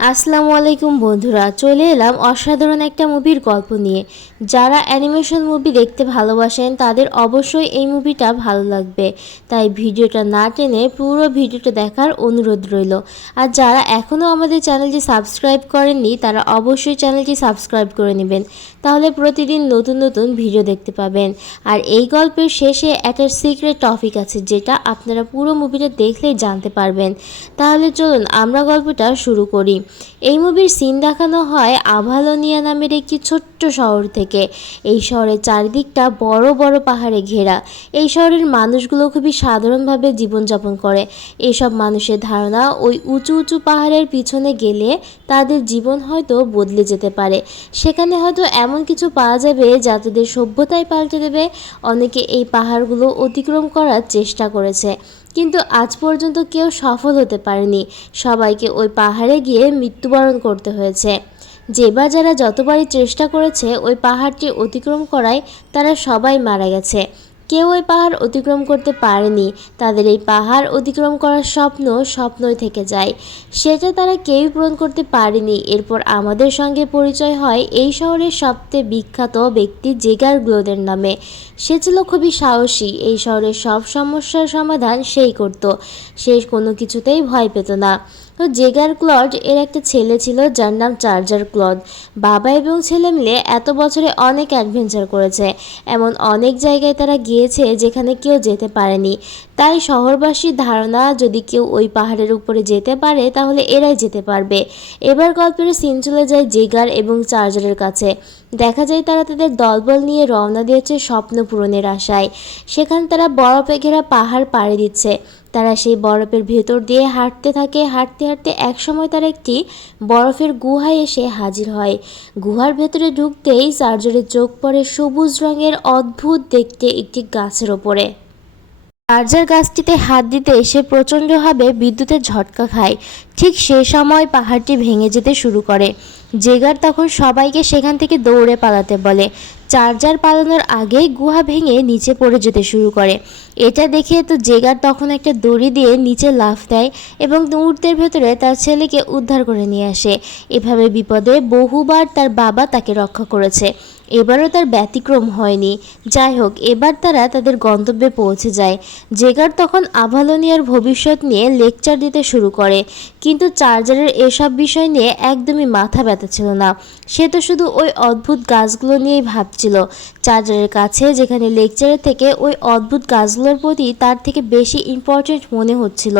আসসালামু আলাইকুম বন্ধুরা, চলে এলাম অসাধারণ একটা মুভির গল্প নিয়ে। যারা অ্যানিমেশন মুভি দেখতে ভালোবাসেন তাদের অবশ্যই এই মুভিটা ভালো লাগবে। তাই ভিডিওটা না টেনে পুরো ভিডিওটা দেখার অনুরোধ রইল। আর যারা এখনও আমাদের চ্যানেলটি সাবস্ক্রাইব করেননি তারা অবশ্যই চ্যানেলটি সাবস্ক্রাইব করে নেবেন, তাহলে প্রতিদিন নতুন নতুন ভিডিও দেখতে পাবেন। আর এই গল্পের শেষে একটা সিক্রেট টপিক আছে যেটা আপনারা পুরো মুভিটা দেখলেই জানতে পারবেন। তাহলে চলুন আমরা গল্পটা শুরু করি। এই মুভির সিন দেখানো হয় আভালোনিয়া নামের একটি ছোট্ট শহর থেকে। এই শহরের চারিদিকটা বড় বড় পাহাড়ে ঘেরা। এই শহরের মানুষগুলো খুবই সাধারণভাবে জীবনযাপন করে। এসব মানুষের ধারণা ওই উঁচু উঁচু পাহাড়ের পিছনে গেলে তাদের জীবন হয়তো বদলে যেতে পারে। সেখানে হয়তো এমন কিছু পাওয়া যাবে যা তাদের সভ্যতায় পাল্টে দেবে। অনেকে এই পাহাড়গুলো অতিক্রম করার চেষ্টা করেছে, কিন্তু আজ পর্যন্ত কেউ সফল হতে পারেনি। সবাইকে ওই পাহাড়ে গিয়ে মৃত্যুবরণ করতে হয়েছে। যেবার যারা যতবারই চেষ্টা করেছে ওই পাহাড়টি অতিক্রম করায়, তারা সবাই মারা গেছে। কেউ ওই পাহাড় অতিক্রম করতে পারেনি। তাদের এই পাহাড় অতিক্রম করার স্বপ্নই থেকে যায়, সেটা তারা কেউই পূরণ করতে পারেনি। এরপর আমাদের সঙ্গে পরিচয় হয় এই শহরের সবচেয়ে বিখ্যাত ব্যক্তি জেগার গ্লোদের নামে। সে ছিল খুবই সাহসী। এই শহরের সব সমস্যার সমাধান সেই করত। সে কোনো কিছুতেই ভয় পেত না। তো জেগার ক্লড এর একটা ছেলে ছিল যার নাম চার্জার ক্লড। বাবা এবং ছেলে মিলে এত বছরে অনেক অ্যাডভেঞ্চার করেছে। এমন অনেক জায়গায় তারা গিয়েছে যেখানে কেউ যেতে পারেনি। তাই শহরবাসীর ধারণা যদি কেউ ওই পাহাড়ের উপরে যেতে পারে তাহলে এরাই যেতে পারবে। এবার গল্পের সিন চলে যায় জেগার এবং চার্জারের কাছে। দেখা যায় তারা তাদের দলবল নিয়ে রওনা দিয়েছে স্বপ্ন পূরণের আশায়। সেখানে তারা বরফে ঘেরা পাহাড় পাড়ি দিচ্ছে। তারা সেই বরফের ভেতর দিয়ে হাঁটতে থাকে। হাঁটতে হাঁটতে একসময় তারা একটি বরফের গুহায় এসে হাজির হয়। গুহার ভেতরে ঢুকতেই চার্জারের চোখ পড়ে সবুজ রঙের অদ্ভুত দেখতে একটি গাছের ওপরে। চার্জার গাছটিতে হাত দিতে এসে প্রচণ্ডভাবে বিদ্যুতের ঝটকা খায়। ঠিক সে সময় পাহাড়টি ভেঙে যেতে শুরু করে। জেগার তখন সবাইকে সেখান থেকে দৌড়ে পালাতে বলে। চার্জার পালানোর আগেই গুহা ভেঙে নিচে পড়ে যেতে শুরু করে। এটা দেখে তো জেগার তখন একটা দড়ি দিয়ে নিচে লাফ দেয় এবং মুহূর্তের ভেতরে তার ছেলেকে উদ্ধার করে নিয়ে আসে। এভাবে বিপদে বহুবার তার বাবা তাকে রক্ষা করেছে। এবারও তার ব্যতিক্রম হয়নি। যাই হোক, এবার তারা তাদের গন্তব্যে পৌঁছে যায়। জেগার তখন আভালোনিয়ার ভবিষ্যৎ নিয়ে লেকচার দিতে শুরু করে, কিন্তু চার্জারের এসব বিষয় নিয়ে একদমই মাথা ব্যথা ছিল না। সে তো শুধু ওই অদ্ভুত গাছগুলো নিয়েই ভাবছিল। চার্জারের কাছে যেখানে লেকচারের থেকে ওই অদ্ভুত গাছগুলোর প্রতি তার থেকে বেশি ইম্পর্টেন্ট মনে হচ্ছিল।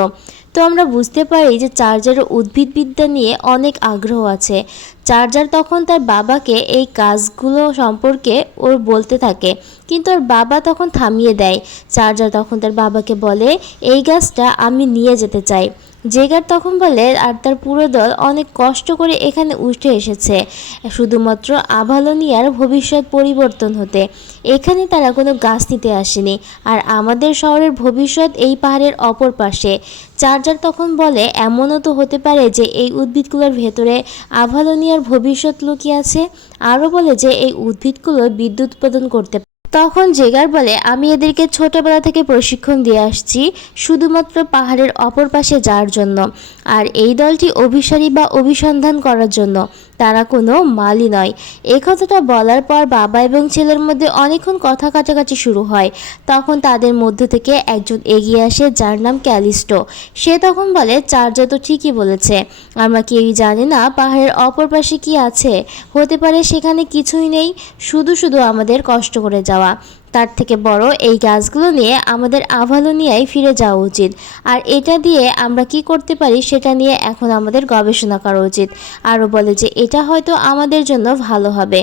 তো আমরা বুঝতে পারি যে চার্জারের উদ্ভিদবিদ্যা নিয়ে অনেক আগ্রহ আছে। চার্জার তখন তার বাবাকে এই কাজগুলো সম্পর্কে ওর বলতে থাকে, কিন্তু ওর বাবা তখন থামিয়ে দেয়। চার্জার তখন তার বাবাকে বলে, এই গাছটা আমি নিয়ে যেতে চাই। জেগার তখন বলে আর তার পুরো দল অনেক কষ্ট করে এখানে উঠে এসেছে শুধুমাত্র আভালোনিয়ার ভবিষ্যৎ পরিবর্তন হতে। এখানে তারা কোনো গাছ নিতে আসেনি, আর আমাদের শহরের ভবিষ্যৎ এই পাহাড়ের অপর পাশে। চার্জার তখন বলে, এমনও তো হতে পারে যে এই উদ্ভিদগুলোর ভেতরে আভালোনিয়ার ভবিষ্যৎ লুকিয়ে আছে। আরও বলে যে এই উদ্ভিদগুলো বিদ্যুৎ উৎপাদন করতে। তখন জেগার বলে, আমি এদেরকে ছোটবেলা থেকে প্রশিক্ষণ দিয়ে আসছি শুধুমাত্র পাহাড়ের অপর পাশে যাওয়ার জন্য, আর এই দলটি অভিসারী বা অভিসন্ধান করার জন্য, তারা কোনো মালি নয়। এই কথাটা বলার পর বাবা এবং ছেলের মধ্যে অনেকক্ষণ কথা কাটাকাটি শুরু হয়। তখন তাদের মধ্য থেকে একজন এগিয়ে আসে যার নাম ক্যালিস্টো। সে তখন বলে, চার্জার তো ঠিকই বলেছে, আমরা কেউই জানি না পাহাড়ের অপর পাশে কি আছে। হতে পারে সেখানে কিছুই নেই, শুধু শুধু আমাদের কষ্ট করে যাওয়া। তার থেকে বড় এই গাছগুলো নিয়ে আমাদের আভালোনিয়ায় ফিরে যাওয়া উচিত। আর এটা দিয়ে আমরা কি করতে পারি সেটা নিয়ে এখন আমাদের গবেষণা করা উচিত। আরও বলে যে এটা হয়তো আমাদের জন্য ভালো হবে।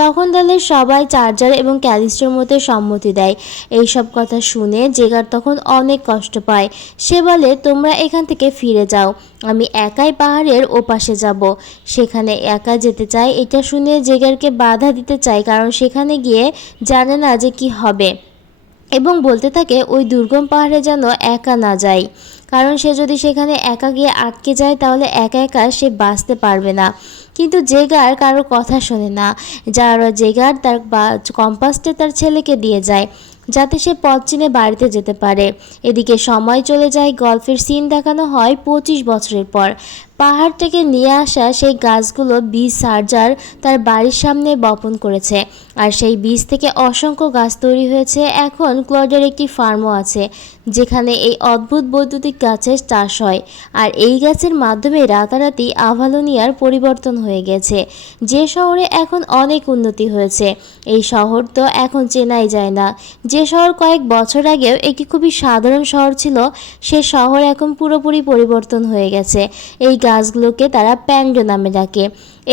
তখন দলের সবাই চার্জার এবং ক্যালিস্টোর মধ্যে সম্মতি দেয়। এই সব কথা শুনে জেগার তখন অনেক কষ্ট পায়। সে বলে, তোমরা এখান থেকে ফিরে যাও, আমি একাই পাহাড়ের ওপাশে যাব। সেখানে একা যেতে চাই। এটা শুনে জেগারকে বাধা দিতে চাই, কারণ সেখানে গিয়ে জানে না যে কি হবে, এবং বলতে থাকে ওই দুর্গম পাহাড়ে যেন একা না যায়, কারণ সে যদি সেখানে একা গিয়ে আটকে যায় তাহলে একা একা সে বাঁচতে পারবে না। কিন্তু জেগার কারোর কথা শোনে না। যার জেগার তার কম্পাসটা তার ছেলেকে দিয়ে যায় যাতে সে পথ চিনে বাড়িতে যেতে পারে। এদিকে সময় চলে যায়। গল্পের সিন দেখানো হয় 25 বছরের পর। পাহাড় থেকে নিয়ে আসা সেই গাছগুলো বীজ সার্জার তার বাড়ির সামনে বপন করেছে। আর সেই বীজ থেকে অসংখ্য গাছ তৈরি হয়েছে। এখন ক্লডের একটি ফার্মও আছে যেখানে এই অদ্ভুত বৈদ্যুতিক গাছের চাষ হয়। আর এই গাছের মাধ্যমে রাতারাতি আভালোনিয়ার পরিবর্তন হয়ে গেছে। যে শহরে এখন অনেক উন্নতি হয়েছে, এই শহর তো এখন চেনাই যায় না। যে শহর কয়েক বছর আগেও একটি খুবই সাধারণ শহর ছিল, সে শহর এখন পুরোপুরি পরিবর্তন হয়ে গেছে। এই গাছগুলোকে তারা প্যান্ডো নামে ডাকে।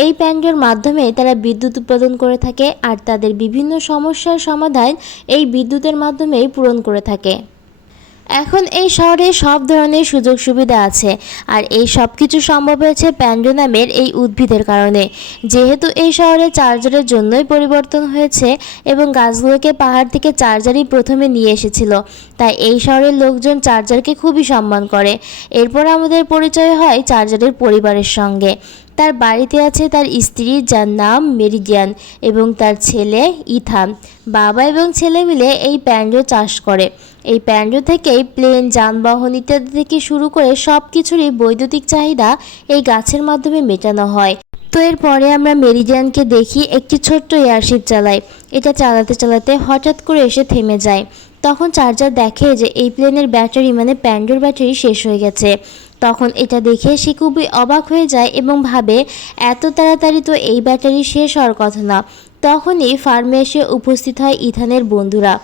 এই প্যান্ডোর মাধ্যমে তারা বিদ্যুৎ উৎপাদন করে থাকে আর তাদের বিভিন্ন সমস্যার সমাধান এই বিদ্যুতের মাধ্যমেই পূরণ করে থাকে। এখন এই শহরে সব ধরনের সুযোগ সুবিধা আছে আর এই সব কিছু সম্ভব হয়েছে প্যান্ডো নামের এই উদ্ভিদের কারণে। যেহেতু এই শহরে চার্জারের জন্যই পরিবর্তন হয়েছে এবং গাছগুলোকে পাহাড় থেকে চার্জারই প্রথমে নিয়ে এসেছিল, তাই এই শহরের লোকজন চার্জারকে খুবই সম্মান করে। এরপর আমাদের পরিচয় হয় চার্জারের পরিবারের সঙ্গে। তার বাড়িতে আছে তার স্ত্রী যার নাম মেরিডিয়ান এবং তার ছেলে ইথান। বাবা এবং ছেলে মিলে এই প্যান্ডো চাষ করে। এই প্যান্ডো থেকেই প্লেন, যানবাহন ইত্যাদি থেকে শুরু করে সব কিছুরই বৈদ্যুতিক চাহিদা এই গাছের মাধ্যমে মেটানো হয়। তো এরপরে আমরা মেরিডিয়ানকে দেখি একটি ছোট্ট এয়ারশিপ চালায়। এটা চালাতে চালাতে হঠাৎ করে এসে থেমে যায়। তখন চার্জার দেখে যে এই প্লেনের ব্যাটারি মানে প্যান্ডোর ব্যাটারি শেষ হয়ে গেছে। তখন এটা দেখে সে খুবই অবাক হয়ে যায় এবং ভাবে এত তাড়াতাড়ি তো এই ব্যাটারি শেষ হওয়ার কথা না। তখনই ফার্মে এসে উপস্থিত হয় ইথানের বন্ধুরা।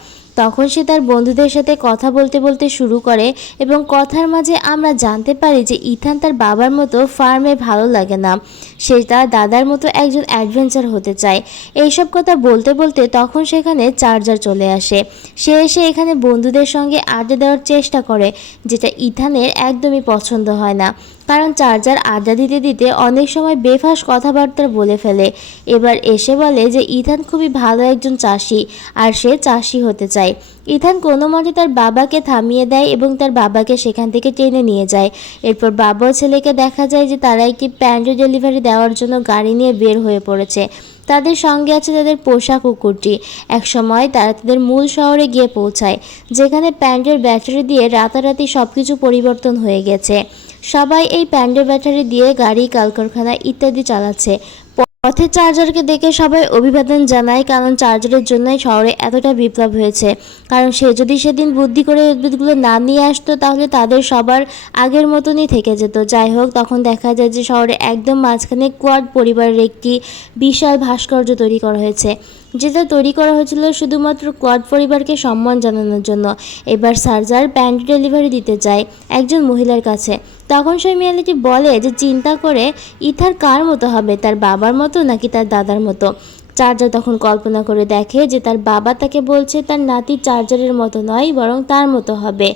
তখন সে তার বন্ধুদের সাথে কথা বলতে বলতে শুরু করে এবং কথার মাঝে আমরা জানতে পারি যে ইথান তার বাবার মতো ফার্মে ভালো লাগে না, সে তার দাদার মতো একজন অ্যাডভেঞ্চার হতে চায়। এইসব কথা বলতে বলতে তখন সেখানে চার্জার চলে আসে। সে এসে এখানে বন্ধুদের সঙ্গে আড্ডা দেওয়ার চেষ্টা করে, যেটা ইথানের একদমই পছন্দ হয় না, কারণ চার্জার আড্ডা দিতে দিতে অনেক সময় বেফাঁস কথাবার্তা বলে ফেলে। এবার এসে বলে যে ইথান খুবই ভালো একজন চাষি আর সে চাষি হতে চায়। ইথান কোনো মতে তার বাবাকে থামিয়ে দেয় এবং তার বাবাকে সেখান থেকে টেনে নিয়ে যায়। এরপর বাবা ও ছেলেকে দেখা যায় যে তারা একটি প্যান্ডো ডেলিভারি দেওয়ার জন্য গাড়ি নিয়ে বের হয়ে পড়েছে। তাদের সঙ্গে আছে তাদের পোষা কুকুরটি। একসময় তারা তাদের মূল শহরে গিয়ে পৌঁছায়, যেখানে প্যান্ডোর ব্যাটারি দিয়ে রাতারাতি সব কিছু পরিবর্তন হয়ে গেছে। সবাই এই প্যান্ডো ব্যাটারি দিয়ে গাড়ি, কলকারখানা ইত্যাদি চালাচ্ছে। পথে চার্জারকে দেখে সবাই অভিবাদন জানায়, কারণ চার্জারের জন্যই শহরে এতটা বিপ্লব হয়েছে। কারণ সে যদি সেদিন বুদ্ধি করে উদ্ভিদগুলো না নিয়ে আসতো তাহলে তাদের সবার আগের মতনই থেকে যেত। যাই হোক, তখন দেখা যায় যে শহরে একদম মাঝখানে কোয়াড পরিবারের একটি বিশাল ভাস্কর্য তৈরি করা হয়েছে, যেটা তৈরি করা হয়েছিল শুধুমাত্র কোয়াড পরিবারকে সম্মান জানানোর জন্য। এবার সার্জার প্যান্ডো ডেলিভারি দিতে যায় একজন মহিলার কাছে। তখন সেই মেয়েটি বলে যে চিন্তা করে ইথার কার মতো হবে, তার বাবার মতো নাকি তার দাদার মতো। চার্জার তখন কল্পনা করে দেখে যে তার বাবা তাকে বলছে তার নাতি চার্জারের মতো নয়, বরং তার মতো হবে,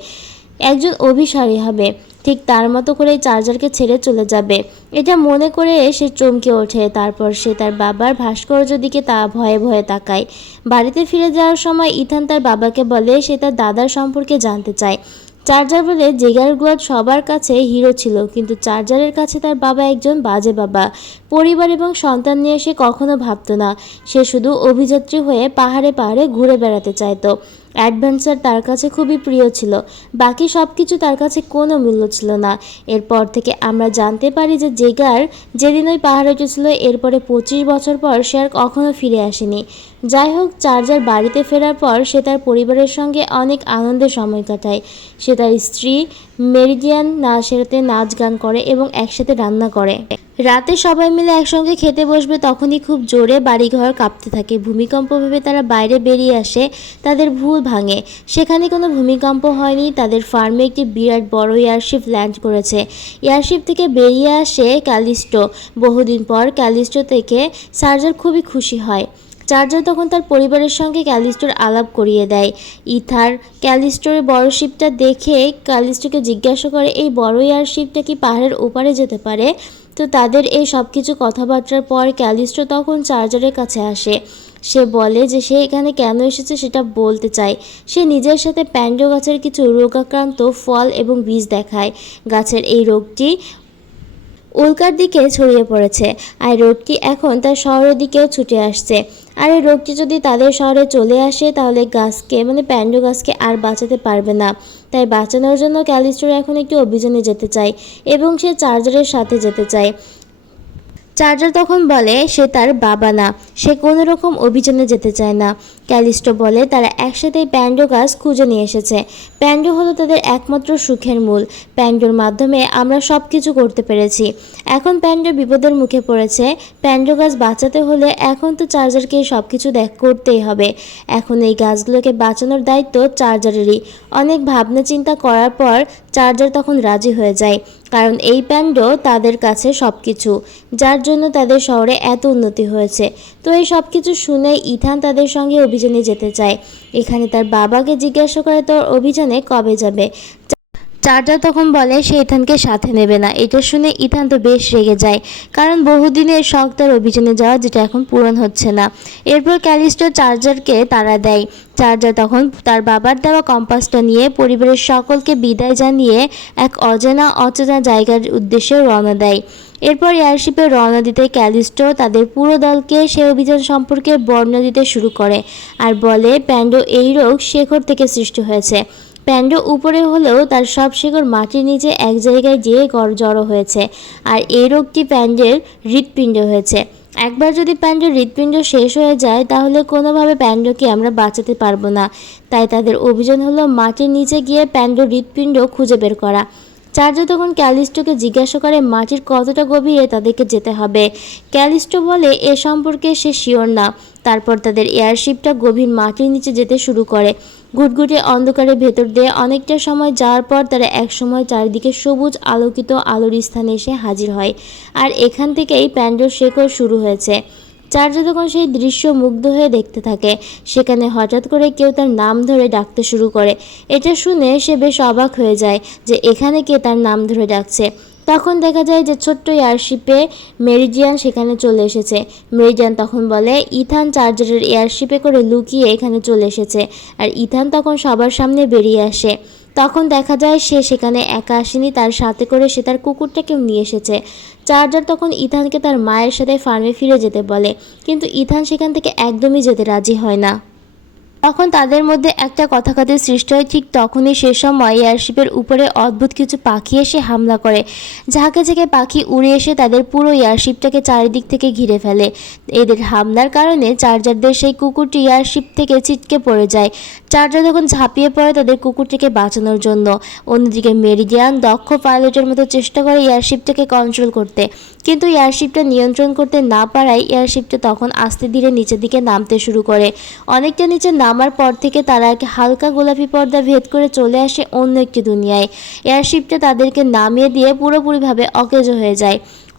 একজন অভিসারী হবে, ঠিক তার মতো করে চার্জারকে ছেড়ে চলে যাবে। এটা মনে করে সে চমকে ওঠে। তারপর সে তার বাবার ভাস্কর্যের দিকে তা ভয়ে ভয়ে তাকায়। বাড়িতে ফিরে যাওয়ার সময় ইথান তার বাবাকে বলে সে তার দাদার সম্পর্কে জানতে চায়। চার্জার বলে জেগার গোয়াড সবার কাছে হিরো ছিল, কিন্তু চার্জারের কাছে তার বাবা একজন বাজে বাবা। পরিবার এবং সন্তান নিয়ে সে কখনো ভাবতো না। সে শুধু অভিযাত্রী হয়ে পাহাড়ে পাহাড়ে ঘুরে বেড়াতে চাইতো। অ্যাডভেঞ্চার তার কাছে খুবই প্রিয় ছিল, বাকি সব কিছু তার কাছে কোনো মূল্য ছিল না। এরপর থেকে আমরা জানতে পারি যে জেগার যেদিন ওই পাহাড়ে উঠেছিল এরপরে 25 বছর পর সে আর কখনো ফিরে আসেনি। যাই হোক, চার্জার বাড়িতে ফেরার পর সে তার পরিবারের সঙ্গে অনেক আনন্দের সময় কাটায়। সে তার স্ত্রী মেরিডিয়ান সাথে নাচ গান করে এবং একসাথে রান্না করে। রাতে সবাই মিলে একসঙ্গে খেতে বসবে, তখনই খুব জোরে বাড়িঘর কাঁপতে থাকে। ভূমিকম্প ভেবে তারা বাইরে বেরিয়ে আসে, তাদের ভুল ভাঙে। সেখানে কোনো ভূমিকম্প হয়নি। তাদের ফার্মে একটি বিরাট বড় এয়ারশিপ ল্যান্ড করেছে। এয়ারশিপ থেকে বেরিয়ে আসে ক্যালিস্টো। বহুদিন পর ক্যালিস্টো থেকে সার্জার খুবই খুশি হয়। চার্জার তখন তার পরিবারের সঙ্গে ক্যালিস্টোর আলাপ করিয়ে দেয়। ইথার ক্যালিস্টোর বড় শিপটা দেখে ক্যালিস্টোকে জিজ্ঞাসা করে এই বড় এয়ারশিপটা কি পাহাড়ের ওপারে যেতে পারে। তো তাদের এই সব কিছু কথাবার্তার পর ক্যালিস্টো তখন চার্জারের কাছে আসে। সে বলে যে সে এখানে কেন এসেছে সেটা বলতে চায়। সে নিজের সাথে প্যান্ডো গাছের কিছু রোগাক্রান্ত ফল এবং বীজ দেখায়। গাছের এই রোগটি উল্কার দিকে ছড়িয়ে পড়েছে আর রোগটি এখন তার শহরের দিকেও ছুটে আসছে। আর এই রোগটি যদি তাদের শহরে চলে আসে তাহলে গাছকে প্যান্ডো গাছকে আর বাঁচাতে পারবে না। তাই বাঁচানোর জন্য ক্যালিস্টোর এখন একটি অভিযানে যেতে চায় এবং সে চার্জারের সাথে যেতে চায়। চার্জার তখন বলে সে তার বাবা না, সে কোনো রকম অভিযানে যেতে চায় না। ক্যালিস্টো বলে তারা একসাথেই প্যান্ডো গাছ খুঁজে নিয়ে এসেছে। প্যান্ডো হলো তাদের একমাত্র সুখের মূল। প্যান্ডোর মাধ্যমে আমরা সব কিছু করতে পেরেছি। এখন প্যান্ডো বিপদের মুখে পড়েছে। প্যান্ডো গাছ বাঁচাতে হলে এখন তো চার্জারকে সব কিছু করতেই হবে। এখন এই গাছগুলোকে বাঁচানোর দায়িত্ব চার্জারেরই। অনেক ভাবনা চিন্তা করার পর চার্জার তখন রাজি হয়ে যায়, কারণ এই প্যান্ডো তাদের কাছে সব কিছু, যার জন্য তাদের শহরে এত উন্নতি হয়েছে। তো এই সব কিছু শুনে ইথান তাদের সঙ্গে অভিযানে যেতে চায়। এখানে তার বাবাকে জিজ্ঞাসা করে তোর অভিযানে কবে যাবে। চার্জার তখন বলে সে ইথানকে সাথে নেবে না। এটা শুনে ইথান তো বেশ রেগে যায়, কারণ বহুদিনের শখ তার অভিযানে যাওয়া, যেটা এখন পূরণ হচ্ছে না। এরপর ক্যালিস্টো চার্জারকে তাড়া দেয়। চার্জার তখন তার বাবার দেওয়া কম্পাসটা নিয়ে পরিবারের সকলকে বিদায় জানিয়ে এক অচেনা জায়গার উদ্দেশ্যে রওনা দেয়। এরপর এয়ারশিপে রওনা দিতে ক্যালিস্টো তাদের পুরো দলকে সে অভিযান সম্পর্কে বর্ণনা দিতে শুরু করে আর বলে প্যান্ডো এই রোগ শেকড় থেকে সৃষ্টি হয়েছে। প্যান্ডো উপরে হলেও তার সব শিকড় মাটির নিচে এক জায়গায় গিয়ে জড়ো হয়েছে। আর এই রোগটি প্যান্ডের হৃৎপিণ্ড হয়েছে। একবার যদি প্যান্ডোর হৃৎপিণ্ড শেষ হয়ে যায় তাহলে কোনোভাবে প্যান্ডোকে আমরা বাঁচাতে পারবো না। তাই তাদের অভিযান হলো মাটির নিচে গিয়ে প্যান্ডোর হৃৎপিণ্ড খুঁজে বের করা। চার্জার তখন ক্যালিস্টোকে জিজ্ঞাসা করে মাটির কতটা গভীরে তাদেরকে যেতে হবে। ক্যালিস্টো বলে এ সম্পর্কে সে শিওর না। তারপর তাদের এয়ারশিপটা গভীর মাটির নিচে যেতে শুরু করে। ঘুটঘুটে অন্ধকারের ভেতর দিয়ে অনেকটা সময় যাওয়ার পর তারা একসময় চারিদিকে সবুজ আলোকিত আলোর স্থানে এসে হাজির হয়। আর এখান থেকেই প্যান্ডোর শেকড় শুরু হয়েছে। চার্জার তখন সেই দৃশ্য মুগ্ধ হয়ে দেখতে থাকে। সেখানে হঠাৎ করে কেউ তার নাম ধরে ডাকতে শুরু করে। এটা শুনে সে বেশ অবাক হয়ে যায় যে এখানে কে তার নাম ধরে ডাকছে। তখন দেখা যায় যে ছোট্ট এয়ারশিপে মেরিডিয়ান সেখানে চলে এসেছে। মেরিডিয়ান তখন বলে ইথান চার্জারের এয়ারশিপে করে লুকিয়ে এখানে চলে এসেছে। আর ইথান তখন সবার সামনে বেরিয়ে আসে। তখন দেখা যায় সে সেখানে একা আসেনি, তার সাথে করে সে তার কুকুরটাকেও নিয়ে এসেছে। চার্জার তখন ইথানকে তার মায়ের সাথে ফার্মে ফিরে যেতে বলে, কিন্তু ইথান সেখান থেকে একদমই যেতে রাজি হয় না। তখন তাদের মধ্যে একটা কথাকাটির সৃষ্টি হয়। ঠিক তখনই সে সময় এয়ারশিপের উপরে অদ্ভুত কিছু পাখি এসে হামলা করে। ঝাঁকে ঝাঁকে পাখি উড়ে এসে তাদের পুরো এয়ারশিপটাকে চারিদিক থেকে ঘিরে ফেলে। এদের হামলার কারণে চার্জারদের সেই কুকুরটি এয়ারশিপ থেকে ছিটকে পড়ে যায়। চার্জার তখন ঝাঁপিয়ে পড়ে তাদের কুকুরটিকে বাঁচানোর জন্য। অন্যদিকে মেরিডিয়ান দক্ষ পাইলটের মতো চেষ্টা করে এয়ারশিপটাকে কন্ট্রোল করতে, কিন্তু এয়ারশিপটা নিয়ন্ত্রণ করতে না পারায় এয়ারশিপটা তখন আস্তে ধীরে নিচের দিকে নামতে শুরু করে। অনেকটা নিচে নামার পর থেকে তারা হালকা গোলাপি পর্দা ভেদ করে চলে আসে অন্য একটি দুনিয়ায়। এয়ারশিপটা তাদেরকে নামিয়ে দিয়ে পুরোপুরিভাবে অকেজো হয়ে যায়।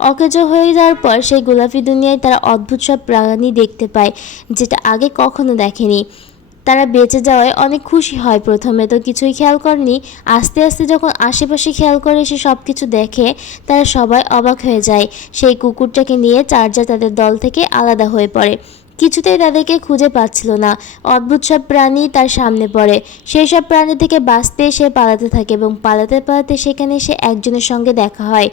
অকেজো হয়ে যাওয়ার পর সেই গোলাপি দুনিয়ায় তারা অদ্ভুত সব প্রাণী দেখতে পায়, যেটা আগে কখনো দেখেনি। তারা বেঁচে যাওয়ায় অনেক খুশি হয়। প্রথমে তো কিছুই খেয়াল করেনি, আস্তে আস্তে যখন আশেপাশে খেয়াল করে সে সব কিছু দেখে তারা সবাই অবাক হয়ে যায়। সেই কুকুরটাকে নিয়ে চার্জার তাদের দল থেকে আলাদা হয়ে পড়ে। কিছুতেই তাদেরকে খুঁজে পাচ্ছিল না। অদ্ভুত সব প্রাণী তার সামনে পড়ে। সেই সব প্রাণী থেকে বাঁচতে সে পালাতে থাকে এবং পালাতে পালাতে সেখানে সে একজনের সঙ্গে দেখা হয়।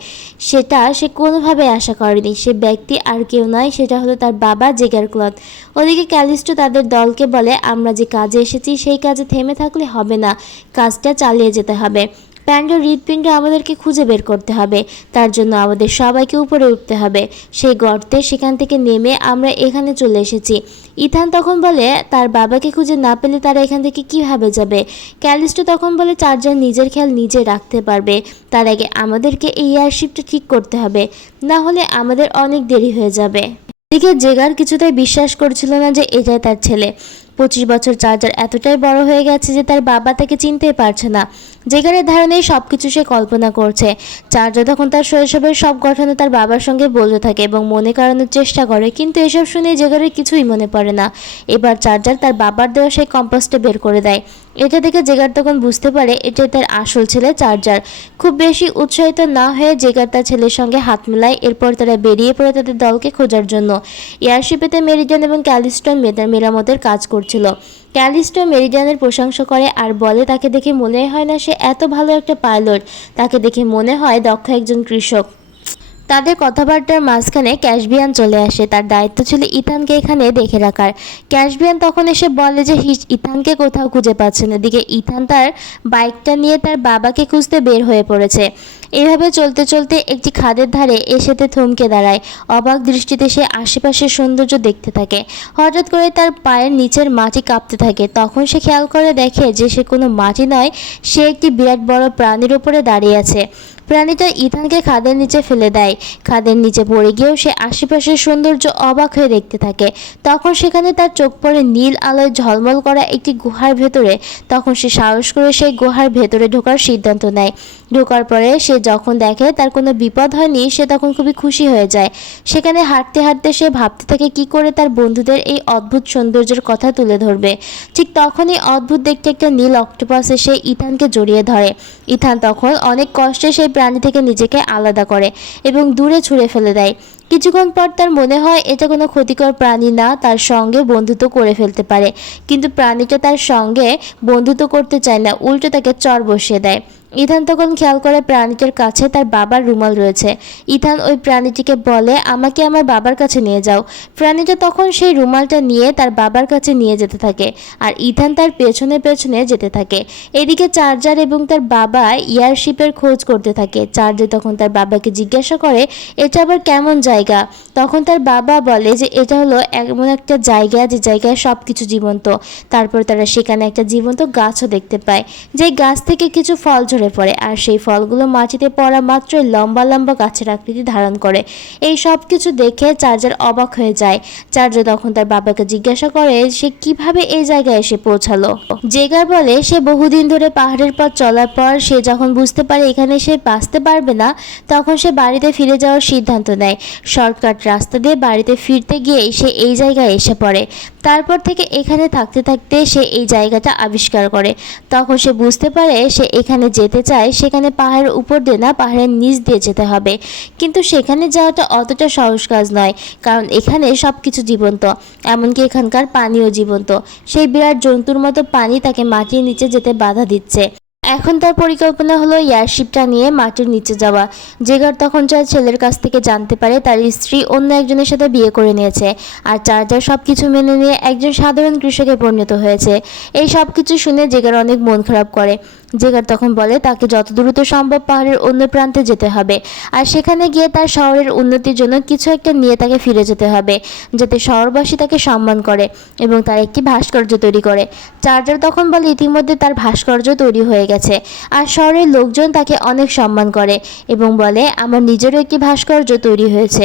সেটা সে কোনোভাবে আশা করেনি। সে ব্যক্তি আর কেউ নয়, সেটা হলো তার বাবা জেগার ক্লথ। ওদিকে ক্যালিস্টো তাদের দলকে বলে আমরা যে কাজে এসেছি সেই কাজে থেমে থাকলে হবে না, কাজটা চালিয়ে যেতে হবে। প্যান্ডোর হৃৎপিণ্ড আমাদেরকে খুঁজে বের করতে হবে। তার জন্য আমাদের সবাইকে উপরে উঠতে হবে। সেই গর্তে সেখান থেকে নেমে আমরা এখানে চলে এসেছি। ইথান তখন বলে তার বাবাকে খুঁজে না পেলে তারা এখান থেকে কিভাবে যাবে। ক্যালিস্টো তখন বলে চার্জার নিজের খেয়াল নিজে রাখতে পারবে। তার আগে আমাদেরকে এই এয়ারশিপটা ঠিক করতে হবে, না হলে আমাদের অনেক দেরি হয়ে যাবে। এদিকে জেগার কিছুতেই বিশ্বাস করছিল না যে এটাই তার ছেলে। 25 বছর চার্জার এতটাই বড় হয়ে গেছে যে তার বাবা তাকে চিনতেই পারছে না। জেগারের ধারণায় সব কিছু সে কল্পনা করছে। চার্জার তখন তার শৈশবের সব ঘটনা তার বাবার সঙ্গে বলতে থাকে এবং মনে করানোর চেষ্টা করে, কিন্তু এসব শুনে জেগারের কিছুই মনে পড়ে না। এবার চার্জার তার বাবার দেওয়া সেই কম্পাসটা বের করে দেয়। এটা দেখে জেগার তখন বুঝতে পারে এটা তার আসল ছেলে চার্জার। খুব বেশি উৎসাহিত না হয়ে জেগার তার ছেলের সঙ্গে হাত মেলায়। এরপর তারা বেরিয়ে পড়ে তাদের দলকে খোঁজার জন্য। এয়ারশিপেতে মেরিডিয়ান এবং ক্যালিস্টন মেরামতের কাজ করছিল। ক্যালিস্টো মেরিডিয়ানের প্রশংসা করে আর বলে তাকে দেখে মনে হয় না সে এত ভালো একটা পাইলট, তাকে দেখে মনে হয় দক্ষ একজন কৃষক। তাদের কথাবার্তার মাঝখানে ক্যাশবিয়ান চলে আসে। তার দায়িত্ব ছিল ইথানকে এখানে দেখে রাখার। ক্যাশবিয়ান তখন এসে বলে যে ইথানকে কোথাও খুঁজে পাচ্ছে না। এদিকে ইথান তার বাইকটা নিয়ে তার বাবাকে খুঁজতে বের হয়ে পড়েছে। এভাবে চলতে চলতে একটি খাদের ধারে এসেতে থমকে দাঁড়ায়। অবাক দৃষ্টিতে সে আশেপাশের সৌন্দর্য দেখতে থাকে। হঠাৎ করে তার পায়ের নিচের মাটি কাঁপতে থাকে। তখন সে খেয়াল করে দেখে যে সে কোনো মাটি নয়, সে একটি বিরাট বড় প্রাণীর উপরে দাঁড়িয়ে আছে। প্রাণীটা ইথানকে খাদের নিচে ফেলে দেয়। খাদের নিচে পড়ে গিয়েও সে আশেপাশের সৌন্দর্য অবাক হয়ে দেখতে থাকে। তখন সেখানে তার চোখ পড়ে নীল আলোয় ঝলমল করা একটি গুহার ভেতরে। তখন সে সাহস করে সেই গুহার ভেতরে ঢোকার সিদ্ধান্ত নেয়। ঢোকার পরে সে যখন দেখে তার কোনো বিপদ হয়নি, সে তখন খুবই খুশি হয়ে যায়। সেখানে হাঁটতে হাঁটতে সে ভাবতে থাকে কি করে তার বন্ধুদের এই অদ্ভুত সৌন্দর্যের কথা তুলে ধরবে। ঠিক তখনই অদ্ভুত দেখতে একটা নীল অক্টোপাস এসে ইথানকে জড়িয়ে ধরে। ইথান তখন অনেক কষ্টে সেই প্রাণী থেকে নিজেকে আলাদা করে এবং দূরে ছুঁড়ে ফেলে দেয়। কিছুক্ষণ পর তার মনে হয় এটা কোনো ক্ষতিকর প্রাণী না, তার সঙ্গে বন্ধুত্ব করে ফেলতে পারে। কিন্তু প্রাণীটা তার সঙ্গে বন্ধুত্ব করতে চায় না, উল্টো তাকে চর বসিয়ে দেয়। ইথান তখন খেয়াল করে প্রাণীটির কাছে তার বাবার রুমাল রয়েছে। ইথান ওই প্রাণীটিকে বলে, আমাকে আমার বাবার কাছে নিয়ে যাও। প্রাণীটা তখন সেই রুমালটা নিয়ে তার বাবার কাছে নিয়ে যেতে থাকে, আর ইথান তার পেছনে পেছনে যেতে থাকে। এদিকে চার্জার এবং তার বাবা এয়ারশিপের খোঁজ করতে থাকে। চার্জার তখন তার বাবাকে জিজ্ঞাসা করে এটা আবার কেমন জায়গা। তখন তার বাবা বলে যে এটা হলো এমন একটা জায়গা যে জায়গায় সব কিছু জীবন্ত। তারপর তারা সেখানে একটা জীবন্ত গাছও দেখতে পায়, যে গাছ থেকে কিছু ফল ঝরে পড়ে, আর সেই ফলগুলো মাটিতে পড়া মাত্রই লম্বা লম্বা গাছের আকৃতি ধারণ করে। এই সব কিছু দেখে চার্জার অবাক হয়ে যায়। চার্জার তখন তার বাবাকে জিজ্ঞাসা করে সে কিভাবে এই জায়গায় এসে পৌঁছালো। জেগার বলে সে বহুদিন ধরে পাহাড়ের পথ চলার পর সে যখন বুঝতে পারে এখানে সে বাঁচতে পারবে না, তখন সে বাড়িতে ফিরে যাওয়ার সিদ্ধান্ত নেয়। শর্টকাট রাস্তা দিয়ে বাড়িতে ফিরতে গিয়েই সে এই জায়গায় এসে পড়ে। তারপর থেকে এখানে থাকতে থাকতে সে এই জায়গাটা আবিষ্কার করে। তখন সে বুঝতে পারে সে এখানে যেতে চায়, সেখানে পাহাড়ের উপর দিয়ে না, পাহাড়ের নিচ দিয়ে যেতে হবে। কিন্তু সেখানে যাওয়াটা অতটা সহজ কাজ নয়, কারণ এখানে সব কিছু জীবন্ত, এমনকি এখানকার পানিও জীবন্ত। সেই বিরাট জন্তুর মতো পানি তাকে মাটির নিচে যেতে বাধা দিচ্ছে। এখন তার পরিকল্পনা হলো এয়ারশিপটা নিয়ে মাটির নিচে যাওয়া। জেগার তখন চার ছেলের কাছ থেকে জানতে পারে তার স্ত্রী অন্য একজনের সাথে বিয়ে করে নিয়েছে, আর চার্জার সব কিছু মেনে নিয়ে একজন সাধারণ কৃষকে পরিণত হয়েছে। এই সব কিছু শুনে জেগার অনেক মন খারাপ করে। জেগার তখন বলে তাকে যত দ্রুত সম্ভব পাহাড়ের অন্য প্রান্তে যেতে হবে, আর সেখানে গিয়ে তার শহরের উন্নতির জন্য কিছু একটা নিয়ে তাকে ফিরে যেতে হবে, যাতে শহরবাসী তাকে সম্মান করে এবং তার একটি ভাস্কর্য তৈরি করে। চার্জার তখন বলে ইতিমধ্যে তার ভাস্কর্য তৈরি হয়ে গেছে, আর শহরের লোকজন তাকে অনেক সম্মান করে এবং বলে আমার নিজেরও একটি ভাস্কর্য তৈরি হয়েছে।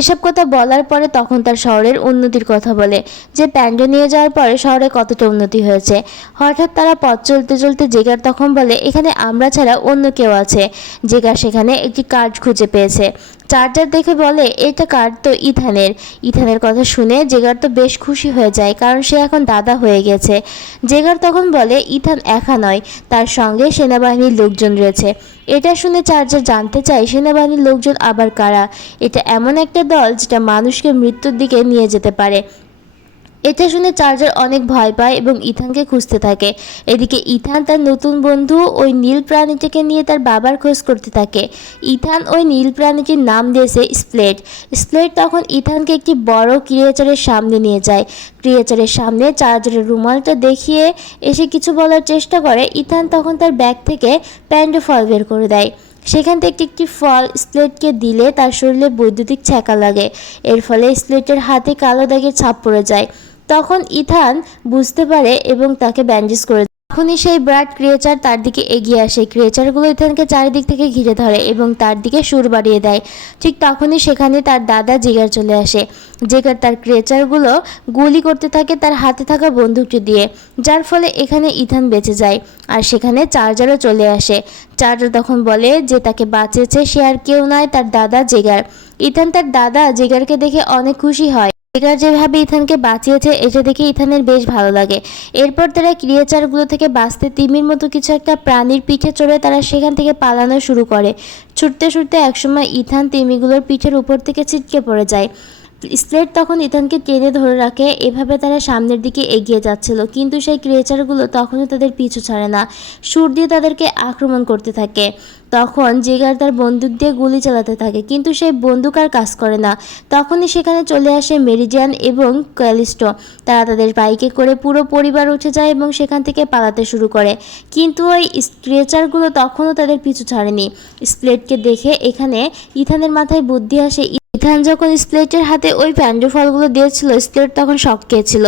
এসব কথা বলার পরে তখন তার শহরের উন্নতির কথা বলে, যে প্যান্ডে নিয়ে যাওয়ার পরে শহরে কতটা উন্নতি হয়েছে। হঠাৎ তারা পথ চলতে চলতে জেগার তখন বলে এখানে আমরা ছাড়া অন্য কেউ আছে। জেগার সেখানে একটি কার্ড খুঁজে পেয়েছে। চার্জার দেখে বলে এটা কার্ড তো ইথানের। ইথানের কথা শুনে জেগার তো বেশ খুশি হয়ে যায়, কারণ সে এখন দাদা হয়ে গেছে। জেগার তখন বলে ইথান একা নয়, তার সঙ্গে সেনাবাহিনীর লোকজন রয়েছে। এটা শুনে চার্জার জানতে চায় সেনাবাহিনীর লোকজন আবার কারা। এটা এমন একটা দল যেটা মানুষকে মৃত্যুর দিকে নিয়ে যেতে পারে। এটা শুনে চার্জার অনেক ভয় পায় এবং ইথানকে খুঁজতে থাকে। এদিকে ইথান তার নতুন বন্ধু ওই নীল প্রাণীটিকে নিয়ে তার বাবার খোঁজ করতে থাকে। ইথান ওই নীল প্রাণীটির নাম দিয়েছে স্প্লেট। স্প্লেট তখন ইথানকে একটি বড় ক্রিয়েচারের সামনে নিয়ে যায়। ক্রিয়েচারের সামনে চার্জারের রুমালটা দেখিয়ে এসে কিছু বলার চেষ্টা করে। ইথান তখন তার ব্যাগ থেকে প্যান্ডো ফল বের করে দেয়। সেখান থেকে একটি ফল স্প্লেটকে দিলে তার শরীরে বৈদ্যুতিক ছ্যাঁকা লাগে। এর ফলে স্প্লেটের হাতে কালো দাগের ছাপ পড়ে যায়। তখন ইথান বুঝতে পারে এবং তাকে ব্যান্ডেজ করে। তখনই সেই ব্রাড ক্রিয়েচার তার দিকে এগিয়ে আসে। ক্রিয়েচারগুলো ইথানকে চারিদিক থেকে ঘিরে ধরে এবং তার দিকে সুর বাড়িয়ে দেয়। ঠিক তখনই সেখানে তার দাদা জেগার চলে আসে। জেগার তার ক্রিয়েচারগুলো গুলি করতে থাকে তার হাতে থাকা বন্দুকটি দিয়ে, যার ফলে এখানে ইথান বেঁচে যায়। আর সেখানে চার্জারও চলে আসে। চার্জার তখন বলে যে তাকে বাঁচিয়েছে সে আর কেউ নয়, তার দাদা জেগার। ইথান তার দাদা জেগারকে দেখে অনেক খুশি হয়। জেগার যেভাবে ইথানকে বাঁচিয়েছে এটা দেখে ইথানের বেশ ভালো লাগে। এরপর তারা ক্রিয়েচারগুলো থেকে বাঁচতে তিমির মতো কিছু একটা প্রাণীর পিঠে চড়ে তারা সেখান থেকে পালানো শুরু করে। ছুটতে ছুটতে একসময় ইথান তিমিগুলোর পিঠের উপর থেকে ছিটকে পড়ে যায়। স্লেট তখন ইথানকে টেনে ধরে রাখে। এভাবে তারা সামনের দিকে এগিয়ে যাচ্ছিল, কিন্তু সেই ক্রিয়েচারগুলো তখনও তাদের পিছু ছাড়ে না, সুর দিয়ে তাদেরকে আক্রমণ করতে থাকে। তখন জিগার তার বন্দুক দিয়ে গুলি চালাতে থাকে, কিন্তু সেই বন্দুক আর কাজ করে না। তখনই সেখানে চলে আসে মেরিডিয়ান এবং ক্যালিস্টো। তারা তাদের বাইকে করে পুরো পরিবার উঠে যায় এবং সেখান থেকে পালাতে শুরু করে, কিন্তু ওই ক্রিয়েচারগুলো তখনও তাদের পিছু ছাড়েনি। স্প্লেটকে দেখে এখানে ইথানের মাথায় বুদ্ধি আসে। ইথান যখন স্প্লেটের হাতে ওই প্যান্ডো ফলগুলো দিয়েছিল, স্প্লেট তখন শক খেয়েছিল।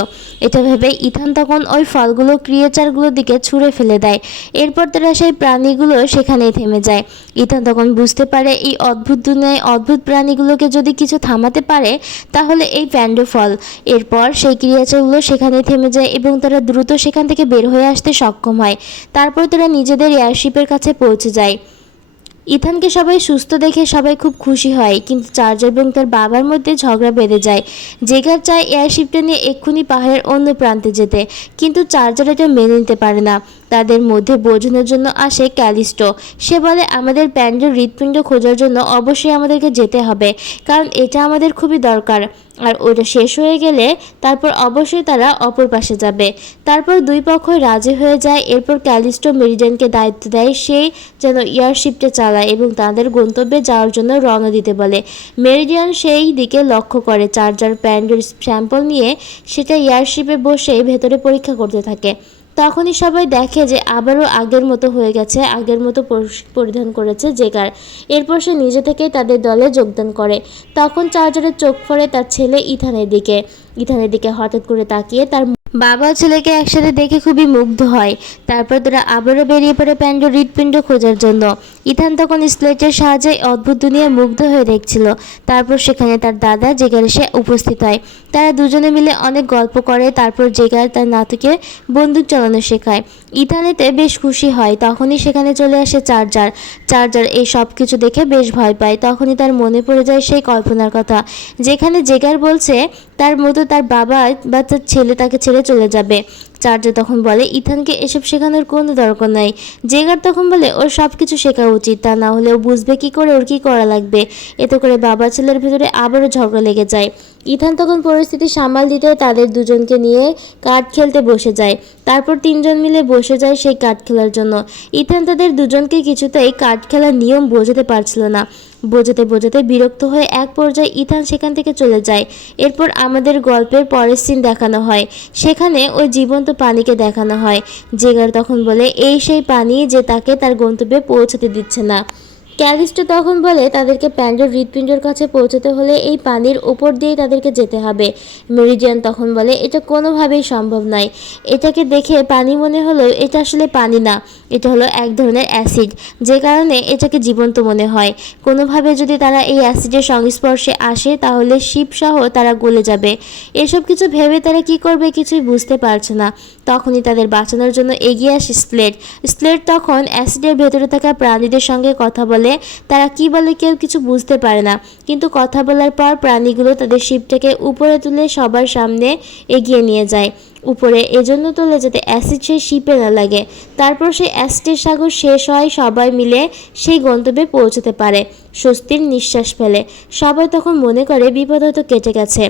এটা ভেবে ইথান তখন ওই ফলগুলো ক্রিয়েচারগুলোর দিকে ছুঁড়ে ফেলে দেয়। এরপর তারা সেই প্রাণীগুলো সেখানেই থেমে যায়। ইথান তখন বুঝতে পারে এই অদ্ভুত দুনিয়ায় অদ্ভুত প্রাণীগুলোকে যদি কিছু থামাতে পারে তাহলে এই প্যান্ডো ফল। এরপর সেই ক্রিয়েচারগুলো সেখানেই থেমে যায় এবং তারা দ্রুত সেখান থেকে বের হয়ে আসতে সক্ষম হয়। তারপর তারা নিজেদের এয়ারশিপের কাছে পৌঁছে যায়। ইথানকে সবাই সুস্থ দেখে সবাই খুব খুশি হয়, কিন্তু চার্জার এবং তার বাবার মধ্যে ঝগড়া বেঁধে যায়। জেগার চায় এয়ারশিপটা নিয়ে এক্ষুনি পাহাড়ের অন্য প্রান্তে যেতে, কিন্তু চার্জার এটা মেনে নিতে পারে না। তাদের মধ্যে বোঝানোর জন্য আসে ক্যালিস্টো। সে বলে আমাদের প্যান্ডের হৃৎপিণ্ড খোঁজার জন্য অবশ্যই আমাদেরকে যেতে হবে, কারণ এটা আমাদের খুবই দরকার। আর ওটা শেষ হয়ে গেলে তারপর অবশ্যই তারা অপর পাশে যাবে। তারপর দুই পক্ষই রাজি হয়ে যায়। এরপর ক্যালিস্টো মেরিডিয়ানকে দায়িত্ব দেয় সেই যেন এয়ারশিপটা চালায় এবং তাদের গন্তব্যে যাওয়ার জন্য রওনা দিতে বলে। মেরিডিয়ান সেই দিকে লক্ষ্য করে। চার্জার প্যান্ডের স্যাম্পল নিয়ে সেটা এয়ারশিপে বসে ভেতরে পরীক্ষা করতে থাকে। তখনই সবাই দেখে যে আবারও আগের মতো হয়ে গেছে, আগের মতো পরিধান করেছে জেগার। এরপর সে নিজে থেকেই তাদের দলে যোগদান করে। তখন চার্জারের চোখ পড়ে তার ছেলে ইথানের দিকে হঠাৎ করে তাকিয়ে তার বাবা ছেলেকে একসাথে দেখে খুবই মুগ্ধ হয়। তারপর তারা আবারও বেরিয়ে পড়ে প্যান্ডোর হৃৎপিণ্ড খোঁজার জন্য। ইথান তখন স্লেটের সাহায্যে অদ্ভুত দুনিয়ায় মুগ্ধ হয়ে দেখছিল। তারপর সেখানে তার দাদা জেগার এসে উপস্থিত হয়। তারা দুজনে মিলে অনেক গল্প করে। তারপর জেগার তার নাতিকে বন্দুক চালানো শেখায়। ইথান এতে বেশ খুশি হয়। তখনই সেখানে চলে আসে চার্জার এই সব কিছু দেখে বেশ ভয় পায়। তখনই তার মনে পড়ে যায় সেই কল্পনার কথা, যেখানে জেগার বলছে তার মতো তার বাবা বা তার ছেলে তাকে ছেড়ে চলে যাবে। চার্জার তখন বলে ইথানকে এসব শেখানোর কোনো দরকার নাই। জেগার তখন বলে ওর সব কিছু শেখা উচিত, তা না হলে ও বুঝবে কি করে ওর কি করা লাগবে। এতে করে বাবা ছেলের ভেতরে আবারও ঝগড়া লেগে যায়। ইথান তখন পরিস্থিতি সামাল দিতে তাদের দুজনকে নিয়ে কার্ড খেলতে বসে যায়। তারপর তিনজন মিলে বসে যায় সেই কার্ড খেলার জন্য। ইথান তাদের দুজনকে কিছুতেই কার্ড খেলার নিয়ম বোঝাতে পারছিল না। বোঝাতে বিরক্ত হয়ে এক পর্যায়ে ইথান সেখান থেকে চলে যায়। এরপর আমাদের গল্পের পরের সিন দেখানো হয়। সেখানে ওই জীবন্ত পানিকে দেখানো হয়। জেগার তখন বলে এই সেই পানি যে তাকে তার গন্তব্যে পৌঁছাতে দিচ্ছে না। ক্যালিস্টো তখন বলে তাদেরকে প্যান্ডের হৃৎপিণ্ডের কাছে পৌঁছাতে হলে এই পানির ওপর দিয়েই তাদেরকে যেতে হবে। মেরিডিয়ান তখন বলে এটা কোনোভাবেই সম্ভব নয়। এটাকে দেখে পানি মনে হলেও এটা আসলে পানি না, এটা হলো এক ধরনের অ্যাসিড, যে কারণে এটাকে জীবন্ত মনে হয়। কোনোভাবে যদি তারা এই অ্যাসিডের সংস্পর্শে আসে তাহলে শিপসহ তারা গলে যাবে। এসব কিছু ভেবে তারা কি করবে কিছুই বুঝতে পারছে না। তখনই তাদের বাঁচানোর জন্য এগিয়ে আসে স্লেট তখন অ্যাসিডের ভেতরে থাকা প্রাণীদের সঙ্গে কথা বলে। তারা কি বলে কেউ কিছু বুঝতে পারে না, কিন্তু কথা বলার পর প্রাণীগুলো তাদের শিপটাকে উপরে তুলে সবার সামনে এগিয়ে নিয়ে যায়। উপরে এজন্য তোলে যাতে অ্যাসিড সেই শিপে না লাগে। তারপর সেই অ্যাসিডের সাগর শেষ হয়, সবাই মিলে সেই গন্তব্যে পৌঁছতে পারে। স্বস্তির নিঃশ্বাস ফেলে সবাই। তখন মনে করে বিপদ হয়তো কেটে গেছে,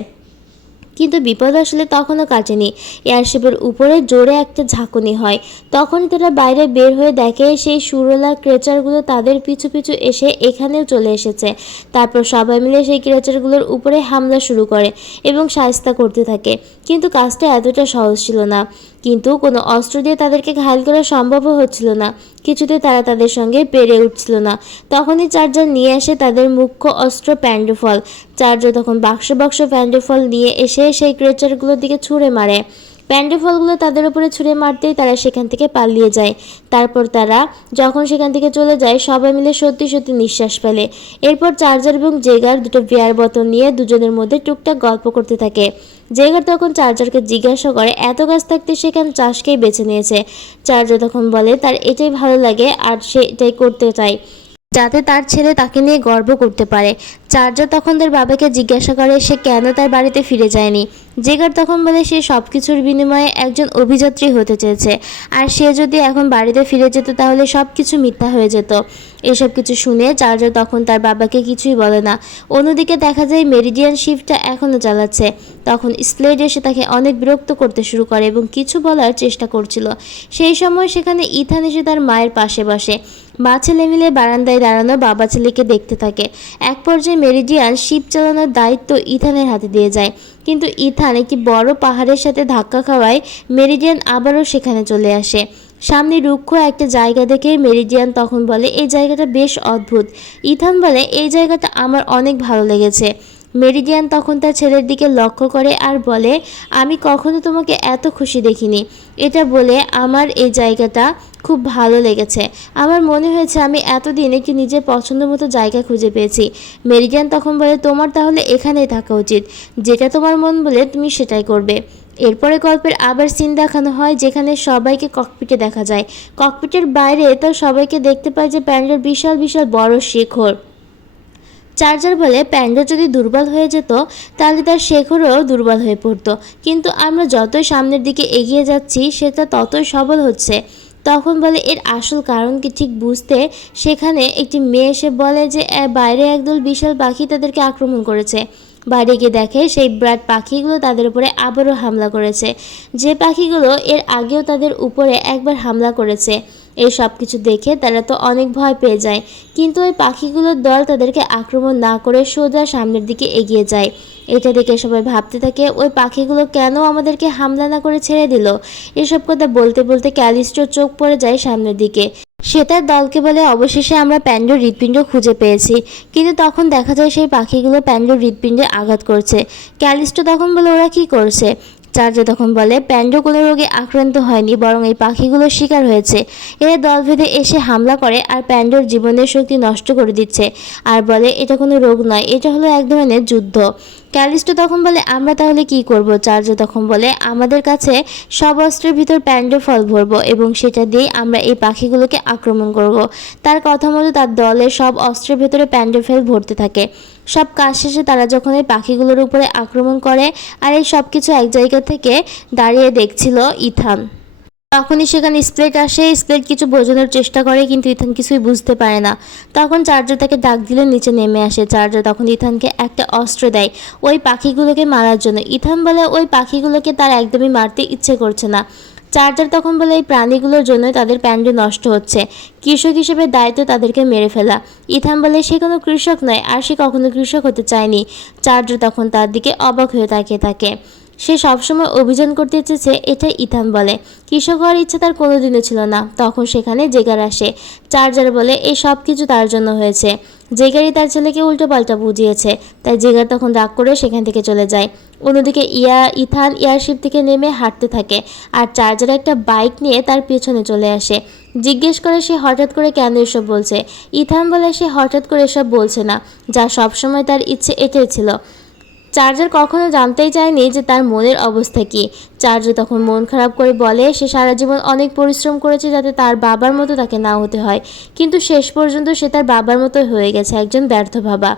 কিন্তু বিপদ আসলে তখনও কাটেনি। এয়ারশিপের উপরে জোরে একটা ঝাঁকুনি হয়। তখন তারা বাইরে বের হয়ে দেখে সেই সুরলা ক্রেচারগুলো তাদের পিছু পিছু এসে এখানেও চলে এসেছে। তারপর সবাই মিলে সেই ক্রেচারগুলোর উপরে হামলা শুরু করে এবং শায়েস্তা করতে থাকে। কিন্তু কাজটা এতটা সহজ ছিল না, কিন্তু কোনো অস্ত্র দিয়ে তাদেরকে ঘায়েল করা সম্ভবও হচ্ছিল না। কিছুতে তারা তাদের সঙ্গে পেরে উঠছিল না। তখনই চার্জার নিয়ে আসে তাদের মুখ্য অস্ত্র প্যান্ডোফল। চার্জার তখন বাক্স প্যান্ডোফল নিয়ে এসে সেই ক্রেচারগুলোর দিকে ছুঁড়ে মারে। প্যান্ডোফলগুলো তাদের উপরে ছুঁড়ে মারতেই তারা সেখান থেকে পালিয়ে যায়। তারপর তারা যখন সেখান থেকে চলে যায় সবাই মিলে সত্যি সত্যি নিঃশ্বাস ফেলে। এরপর চার্জার এবং জেগার দুটো বিয়ার বোতল নিয়ে দুজনের মধ্যে টুকটাক গল্প করতে থাকে। জেগার তখন চার্জারকে জিজ্ঞাসা করে এত কাজ থাকতে সেখানে চাষকেই বেছে নিয়েছে। চার্জার তখন বলে তার এটাই ভালো লাগে আর সে এটাই করতে চায়, যাতে তার ছেলে তাকে নিয়ে গর্ব করতে পারে। চার্জার তখন তার বাবাকে জিজ্ঞাসা করে সে কেন তার বাড়িতে ফিরে যায়নি। জেগার তখন বলে সে সব কিছুর বিনিময়ে একজন অভিযাত্রী হতে চেয়েছে, আর সে যদি এখন বাড়িতে ফিরে যেত তাহলে সব কিছু মিথ্যা হয়ে যেত। এসব কিছু শুনে চার্জার তখন তার বাবাকে কিছুই বলে না। অন্যদিকে দেখা যায় মেরিডিয়ান শিফটটা এখনও চালাচ্ছে। তখন স্লেড এসে তাকে অনেক বিরক্ত করতে শুরু করে এবং কিছু বলার চেষ্টা করছিল। সেই সময় সেখানে ইথান এসে তার মায়ের পাশে বসে। মা ছেলে মিলে বারান্দায় দাঁড়ানো বাবা ছেলেকে দেখতে থাকে। এক পর্যায়ে মেরিডিয়ান শিপ চালানোর দায়িত্ব ইথানের হাতে দিয়ে যায়, কিন্তু ইথান একটি বড় পাহাড়ের সাথে ধাক্কা খাওয়ায় মেরিডিয়ান আবারও সেখানে চলে আসে। সামনে রুক্ষ একটা জায়গা দেখে মেরিডিয়ান তখন বলে এই জায়গাটা বেশ অদ্ভুত। ইথান বলে এই জায়গাটা আমার অনেক ভালো লেগেছে। মেরিডিয়ান তখন তার ছেলের দিকে লক্ষ্য করে আর বলে আমি কখনো তোমাকে এত খুশি দেখিনি। এটা বলে আমার এই জায়গাটা খুব ভালো লেগেছে। আমার মনে হয়েছে আমি এতদিন একটি নিজের পছন্দ মতো জায়গা খুঁজে পেয়েছি। মেরিডিয়ান তখন বলে তোমার তাহলে এখানেই থাকা উচিত। যেটা তোমার মন বলে তুমি সেটাই করবে। এরপরে গল্পের আবার সিন দেখানো হয় যেখানে সবাইকে ককপিটে দেখা যায়। ককপিটের বাইরে তো সবাইকে দেখতে পায় যে প্যান্ডার বিশাল বিশাল বড় শিখর। চার্জার বলে প্যান্ডা যদি দুর্বল হয়ে যেত তাহলে তার শেখরও দুর্বল হয়ে পড়তো, কিন্তু আমরা যতই সামনের দিকে এগিয়ে যাচ্ছি সেটা ততই সবল হচ্ছে। তখন বলে এর আসল কারণ কি ঠিক বুঝতে সেখানে একটি মেয়ে এসে বলে যে বাইরে একদল বিশাল পাখি তাদেরকে আক্রমণ করেছে। বাইরে গিয়ে দেখে সেই ব্রাড পাখিগুলো তাদের উপরে আবারও হামলা করেছে, যে পাখিগুলো এর আগেও তাদের উপরে একবার হামলা করেছে। এই সব কিছু দেখে তারা তো অনেক ভয় পেয়ে যায়, কিন্তু ওই পাখিগুলোর দল তাদেরকে আক্রমণ না করে সোজা সামনের দিকে এগিয়ে যায়। এটা দেখে সবাই ভাবতে থাকে ওই পাখিগুলো কেন আমাদেরকে হামলা না করে ছেড়ে দিল। এসব কথা বলতে বলতে ক্যালিস্টোর চোখ পড়ে যায় সামনের দিকে। সে তার দলকে বলে অবশেষে আমরা প্যান্ডোর হৃৎপিণ্ড খুঁজে পেয়েছি, কিন্তু তখন দেখা যায় সেই পাখিগুলো প্যান্ডোর হৃৎপিণ্ডে আঘাত করছে। ক্যালিস্টো তখন বলে ওরা কি করছে। চার্জার তখন বলে প্যান্ডো কোনো রোগে আক্রান্ত হয়নি, বরং এই পাখিগুলোর শিকার হয়েছে। এরা দল বেঁধে এসে হামলা করে আর প্যান্ডোর জীবনের শক্তি নষ্ট করে দিচ্ছে, আর বলে এটা কোনো রোগ নয়, এটা হলো এক ধরনের যুদ্ধ। ক্যালিস্টো তখন বলে আমরা তাহলে কি করব। চার্জার তখন বলে আমাদের কাছে সব অস্ত্রের ভিতর প্যান্ডো ফল ভরবো এবং সেটা দিয়েই আমরা এই পাখিগুলোকে আক্রমণ করব। তার কথা মতো তার দলের সব অস্ত্রের ভেতরে প্যান্ডো ফল ভরতে থাকে। সব কাজ শেষে তারা যখন এই পাখিগুলোর উপরে আক্রমণ করে আর এই সব কিছু এক জায়গা থেকে দাঁড়িয়ে দেখছিল ইথান। তখনই সেখানে স্প্লেট আসে। স্প্লেট কিছু বোঝানোর চেষ্টা করে, কিন্তু ইথান কিছুই বুঝতে পারে না। তখন চার্জার তাকে ডাক দিলে নিচে নেমে আসে। চার্জার তখন ইথানকে একটা অস্ত্র দেয় ওই পাখিগুলোকে মারার জন্য। ইথান বলে ওই পাখিগুলোকে তার একদমই মারতে ইচ্ছে করছে না। চার্জার তখন বলে এই প্রাণীগুলোর জন্য তাদের প্যান্ডে নষ্ট হচ্ছে, কৃষক হিসেবে দায়িত্ব তাদেরকে মেরে ফেলা। ইথান বলে সে কোনো কৃষক নয়, আর সে কখনো কৃষক হতে চায়নি। চার্জার তখন তার দিকে অবাক হয়ে তাকিয়ে থাকে। সে সবসময় অভিযান করতে চেয়েছে, এটাই ইথান বলে। কৃষক হওয়ার ইচ্ছা তার কোনোদিনও ছিল না। তখন সেখানে জেগার আসে। চার্জার বলে এই সব কিছু তার জন্য হয়েছে। জেগারই তার ছেলেকে উল্টোপাল্টা বুঝিয়েছে, তাই জেগার তখন রাগ করে সেখান থেকে চলে যায়। অন্যদিকে ইথান এয়ারশিপ থেকে নেমে হাঁটতে থাকে, আর চার্জার একটা বাইক নিয়ে তার পেছনে চলে আসে। জিজ্ঞেস করে সে হঠাৎ করে কেন এসব বলছে। ইথান বলে সে হঠাৎ করে এসব বলছে না, যা সবসময় তার ইচ্ছে এটাই ছিল। চার্জার কখনো জানতেই চায়নি যে তার মনের অবস্থা কী। চার্জার তখন মন খারাপ করে বলে সে সারা জীবন অনেক পরিশ্রম করেছে যাতে তার বাবার মতো তাকে না হতে হয়, কিন্তু শেষ পর্যন্ত সে তার বাবার মতো হয়ে গেছে, একজন ব্যর্থ বাবা।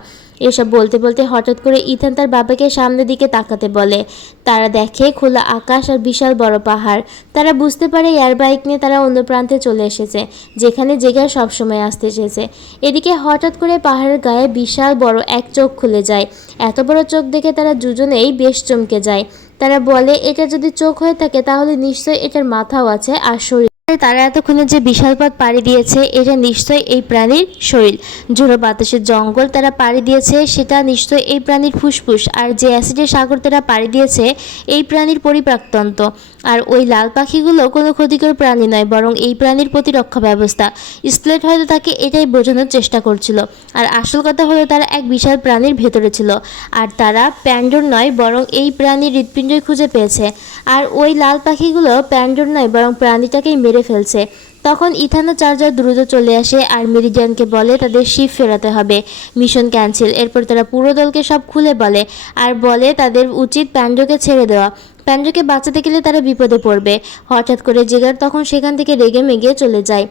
এসব বলতে বলতে হঠাৎ করে ইথান তার বাবাকে সামনের দিকে তাকাতে বলে। তারা দেখে খোলা আকাশ আর বিশাল বড় পাহাড়। তারা বুঝতে পারে এয়ার বাইক নিয়ে তারা অন্য প্রান্তে চলে এসেছে, যেখানে জেগার সবসময় আসতে এসেছে। এদিকে হঠাৎ করে পাহাড়ের গায়ে বিশাল বড় এক চোখ খুলে যায়। এত বড় চোখ দেখে তারা দুজনেই বেশ চমকে যায়। তারা বলে এটা যদি চোখ হয়ে থাকে তাহলে নিশ্চয়ই এটার মাথাও আছে আর শরীর। তারা এতক্ষণে যে বিশাল পথ পাড়ি দিয়েছে এটা নিশ্চয়ই এই প্রাণীর শরীর। ঝোড়ো বাতাসের জঙ্গল তারা পাড়ি দিয়েছে, সেটা নিশ্চয়ই এই প্রাণীর ফুসফুস। আর যে অ্যাসিডের সাগর তারা পাড়ি দিয়েছে এই প্রাণীর পরিপাকতন্ত্র। আর ওই লাল পাখিগুলো কোনো ক্ষতিকর প্রাণী নয়, বরং এই প্রাণীর প্রতিরক্ষা ব্যবস্থা। স্প্লেট হয়তো তাকে এটাই বোঝানোর চেষ্টা করছিল। আর আসল কথা হলো তারা এক বিশাল প্রাণীর ভেতরে ছিল, আর তারা প্যান্ডোর নয় বরং এই প্রাণীর হৃৎপিণ্ডই খুঁজে পেয়েছে। আর ওই লাল পাখিগুলো প্যান্ডোর নয় বরং প্রাণীটাকেই মেরে ফেলছে। তখন ইথান ও চার্জার দ্রুত চলে আসে আর মেরিডিয়ানকে বলে তাদের শিপ ফেরাতে হবে, মিশন ক্যান্সেল। এরপর তারা পুরো দলকে সব খুলে বলে আর বলে তাদের উচিত প্যান্ডোকে ছেড়ে দেওয়া। প্যান্ডোকে বাঁচাতে গেলে তারা বিপদে পড়বে। হঠাৎ করে জেগার তখন সেখান থেকে রেগে মেগে চলে যায়,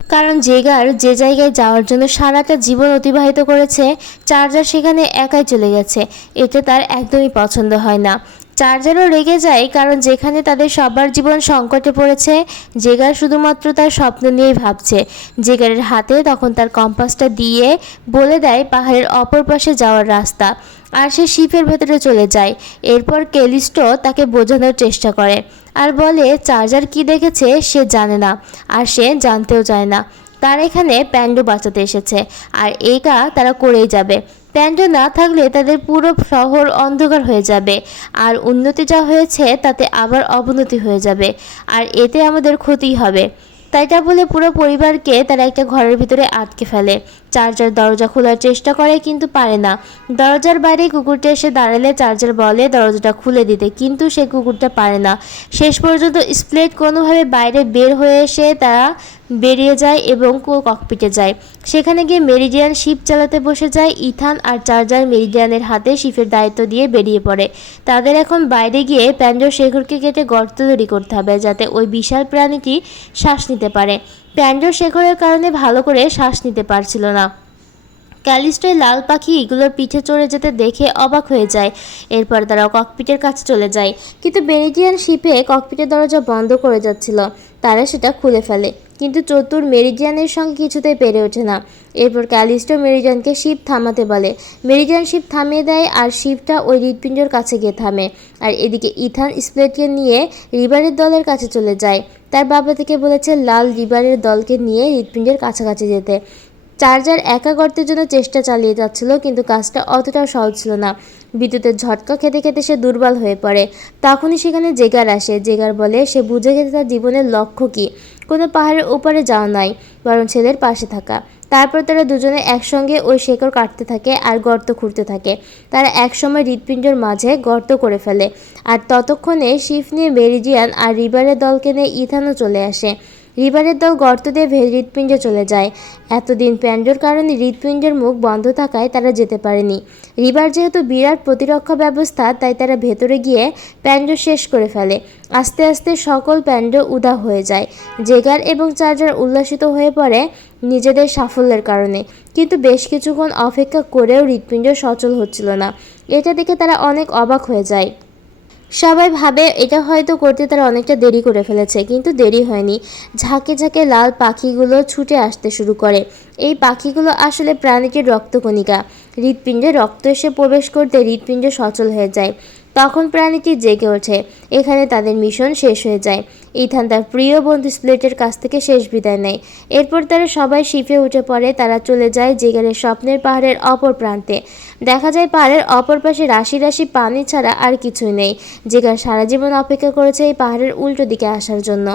কারণ জেগার যে জায়গায় যাওয়ার জন্য সারাটা জীবন অতিবাহিত করেছে চার্জার সেখানে একাই চলে গেছে। এটা তার একদমই পছন্দ হয় না। চার্জারও রেগে যায়, কারণ যেখানে তাদের সবার জীবন সংকটে পড়েছে, জেগার শুধুমাত্র তার স্বপ্ন নিয়েই ভাবছে। জেগারের হাতে তখন তার কম্পাসটা দিয়ে বলে দেয় পাহাড়ের অপর পাশে যাওয়ার রাস্তা, আর সে শিপের ভেতরে চলে যায়। এরপর ক্যালিস্টো তাকে বোঝানোর চেষ্টা করে আর বলে চার্জার কি দেখেছে সে জানে না, আর সে জানতেও চায় না। তার এখানে প্যান্ডো বাঁচাতে এসেছে, আর এই কাজ তারা করেই যাবে। প্যান্ডো না থাকলে তাদের পুরো শহর অন্ধকার হয়ে যাবে, আর উন্নতি যা হয়েছে তাতে আবার অবনতি হয়ে যাবে, আর এতে আমাদের ক্ষতি হবে। তাই তা বলে পুরো পরিবারকে তারা একটা ঘরের ভিতরে আটকে ফেলে। চার্জার দরজা খোলার চেষ্টা করে কিন্তু পারে না। দরজার বাইরে কুকুরটা এসে দাঁড়ালে চার্জার বলে দরজাটা খুলে দিতে, কিন্তু সে কুকুরটা পারে না। শেষ পর্যন্ত স্প্লেট কোনোভাবে বাইরে বের হয়ে এসে তারা বেরিয়ে যায় এবং ককপিটে যায়। সেখানে গিয়ে মেরিডিয়ান শিপ চালাতে বসে যায়। ইথান আর চার্জার মেরিডিয়ানের হাতে শিপের দায়িত্ব দিয়ে বেরিয়ে পড়ে। তাদের এখন বাইরে গিয়ে প্যান্ডোর শেখরকে কেটে গর্ত তৈরি করতে হবে, যাতে ওই বিশাল প্রাণীটি শ্বাস নিতে পারে। প্যান্ডোর শেখরের কারণে ভালো করে শ্বাস নিতে পারছিল না। ক্যালিস্টোয় লাল পাখি এগুলোর পিঠে চড়ে যেতে দেখে অবাক হয়ে যায়। এরপর তারা ককপিটের কাছে চলে যায়, কিন্তু মেরিডিয়ান শিপে ককপিটের দরজা বন্ধ করে যাচ্ছিল। তারা সেটা খুলে ফেলে, কিন্তু চতুর মেরিডিয়ানের সঙ্গে কিছুতেই পেরে ওঠে না। এরপর ক্যালিস্টো মেরিডিয়ানকে শিপ থামাতে বলে। মেরিডিয়ান শিপ থামিয়ে দেয়, আর শিপটা ওই হৃৎপিণ্ডের কাছে গিয়ে থামে। আর এদিকে ইথান স্প্লেটকে নিয়ে রিভারের দলের কাছে চলে যায়। তার বাবা থেকে বলেছে লাল রিভারের দলকে নিয়ে হৃৎপিণ্ডের কাছাকাছি যেতে। চার্জার একা গর্তের জন্য চেষ্টা চালিয়ে যাচ্ছিল, কিন্তু কাজটা অতটাও সহজ ছিল না। বিদ্যুতের ঝটকা খেতে খেতে সে দুর্বল হয়ে পড়ে। তখনই সেখানে জেগার আসে। জেগার বলে সে বুঝে গেছে তার জীবনের লক্ষ্য কী, কোনো পাহাড়ের ওপারে যাওয়া নয়, বরং ছেলের পাশে থাকা। তারপর তারা দুজনে একসঙ্গে ওই শেকড় কাটতে থাকে আর গর্ত খুঁড়তে থাকে। তারা একসময় হৃৎপিণ্ডের মাঝে গর্ত করে ফেলে, আর ততক্ষণে শিপ নিয়ে মেরিডিয়ান আর রিভারের দলকে নিয়ে ইথানও চলে আসে। রিভারের দল গর্ত দিয়ে হৃৎপিণ্ডে চলে যায়। এতদিন প্যান্ডোর কারণে হৃৎপিণ্ডের মুখ বন্ধ থাকায় তারা যেতে পারেনি। রিভার যেহেতু বিরাট প্রতিরক্ষা ব্যবস্থা, তাই তারা ভেতরে গিয়ে প্যান্ডো শেষ করে ফেলে। আস্তে আস্তে সকল প্যান্ডো উধাও হয়ে যায়। জেগার এবং চার্জার উল্লাসিত হয়ে পড়ে নিজেদের সাফল্যের কারণে, কিন্তু বেশ কিছুক্ষণ অপেক্ষা করেও হৃৎপিণ্ড সচল হচ্ছিল না। এটা দেখে তারা অনেক অবাক হয়ে যায়। সবাই ভাবে এটা হয়তো করতে তারা অনেকটা দেরি করে ফেলেছে, কিন্তু দেরি হয়নি। ঝাঁকে ঝাঁকে লাল পাখিগুলো ছুটে আসতে শুরু করে। এই পাখিগুলো আসলে প্রাণীটির রক্তকণিকা। হৃৎপিণ্ডে রক্ত এসে প্রবেশ করতে হৃৎপিণ্ড সচল হয়ে যায়। তখন প্রাণীটি জেগে ওঠে। এখানে তাদের মিশন শেষ হয়ে যায়। ইথান তার প্রিয় বন্ধু স্প্লেটের কাছ থেকে শেষ বিদায় নেয়। এরপর তারা সবাই শিপে উঠে পড়ে। তারা চলে যায় জেগারের স্বপ্নের পাহাড়ের অপর প্রান্তে। দেখা যায় পাহাড়ের অপর পাশে রাশি রাশি পানি ছাড়া আর কিছুই নেই। জেগার সারা জীবন অপেক্ষা করেছে এই পাহাড়ের উল্টো দিকে আসার জন্য,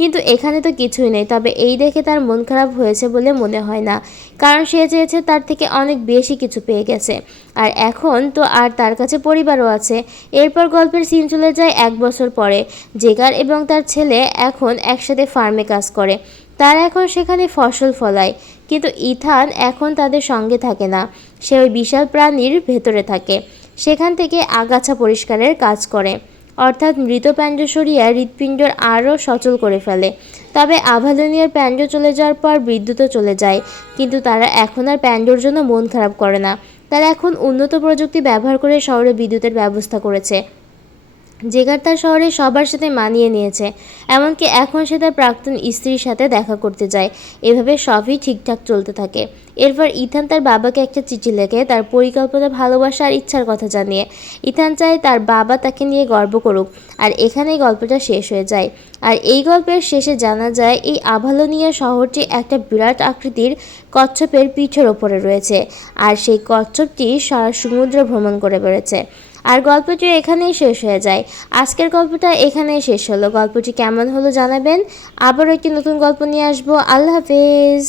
কিন্তু এখানে তো কিছুই নেই। তবে এই দেখে তার মন খারাপ হয়েছে বলে মনে হয় না, কারণ সে চেয়েছে তার থেকে অনেক বেশি কিছু পেয়ে গেছে, আর এখন তো আর তার কাছে পরিবারও আছে। এরপর গল্পের সিন চলে যায় 1 বছর পরে। জেগার এবং তার ছেলে এখন একসাথে ফার্মে কাজ করে। তারা এখন সেখানে ফসল ফলায়, কিন্তু ইথান এখন তাদের সঙ্গে থাকে না। সে ওই বিশাল প্রাণীর ভেতরে থাকে, সেখান থেকে আগাছা পরিষ্কারের কাজ করে, অর্থাৎ মৃত প্যান্ড সরিয়ে হৃৎপিণ্ডর আরও সচল করে ফেলে। তবে আভালোনিয়ার প্যান্ড চলে যাওয়ার পর বিদ্যুৎও চলে যায়, কিন্তু তারা এখন আর প্যান্ডোর জন্য মন খারাপ করে না। তারা এখন উন্নত প্রযুক্তি ব্যবহার করে শহরে বিদ্যুতের ব্যবস্থা করেছে। জেগার তার শহরে সবার সাথে মানিয়ে নিয়েছে, এমনকি এখন সে তার প্রাক্তন স্ত্রীর সাথে দেখা করতে যায়। এভাবে সবই ঠিকঠাক চলতে থাকে। এরপর ইথান তার বাবাকে একটা চিঠি লেখে, তার পরিকল্পনা, ভালোবাসা আর ইচ্ছার কথা জানিয়ে। ইথান চায় তার বাবা তাকে নিয়ে গর্ব করুক, আর এখানেই গল্পটা শেষ হয়ে যায়। আর এই গল্পের শেষে জানা যায় এই আভালোনিয়া শহরটি একটা বিরাট আকৃতির কচ্ছপের পিঠের ওপরে রয়েছে, আর সেই কচ্ছপটি সারা সমুদ্র ভ্রমণ করে বেড়েছে। আর গল্পটি এখানেই শেষ হয়ে যায়। আজকের গল্পটা এখানেই শেষ হলো। গল্পটি কেমন হলো জানাবেন। আবারও একটি নতুন গল্প নিয়ে আসবো। আল্লাহ হাফেজ।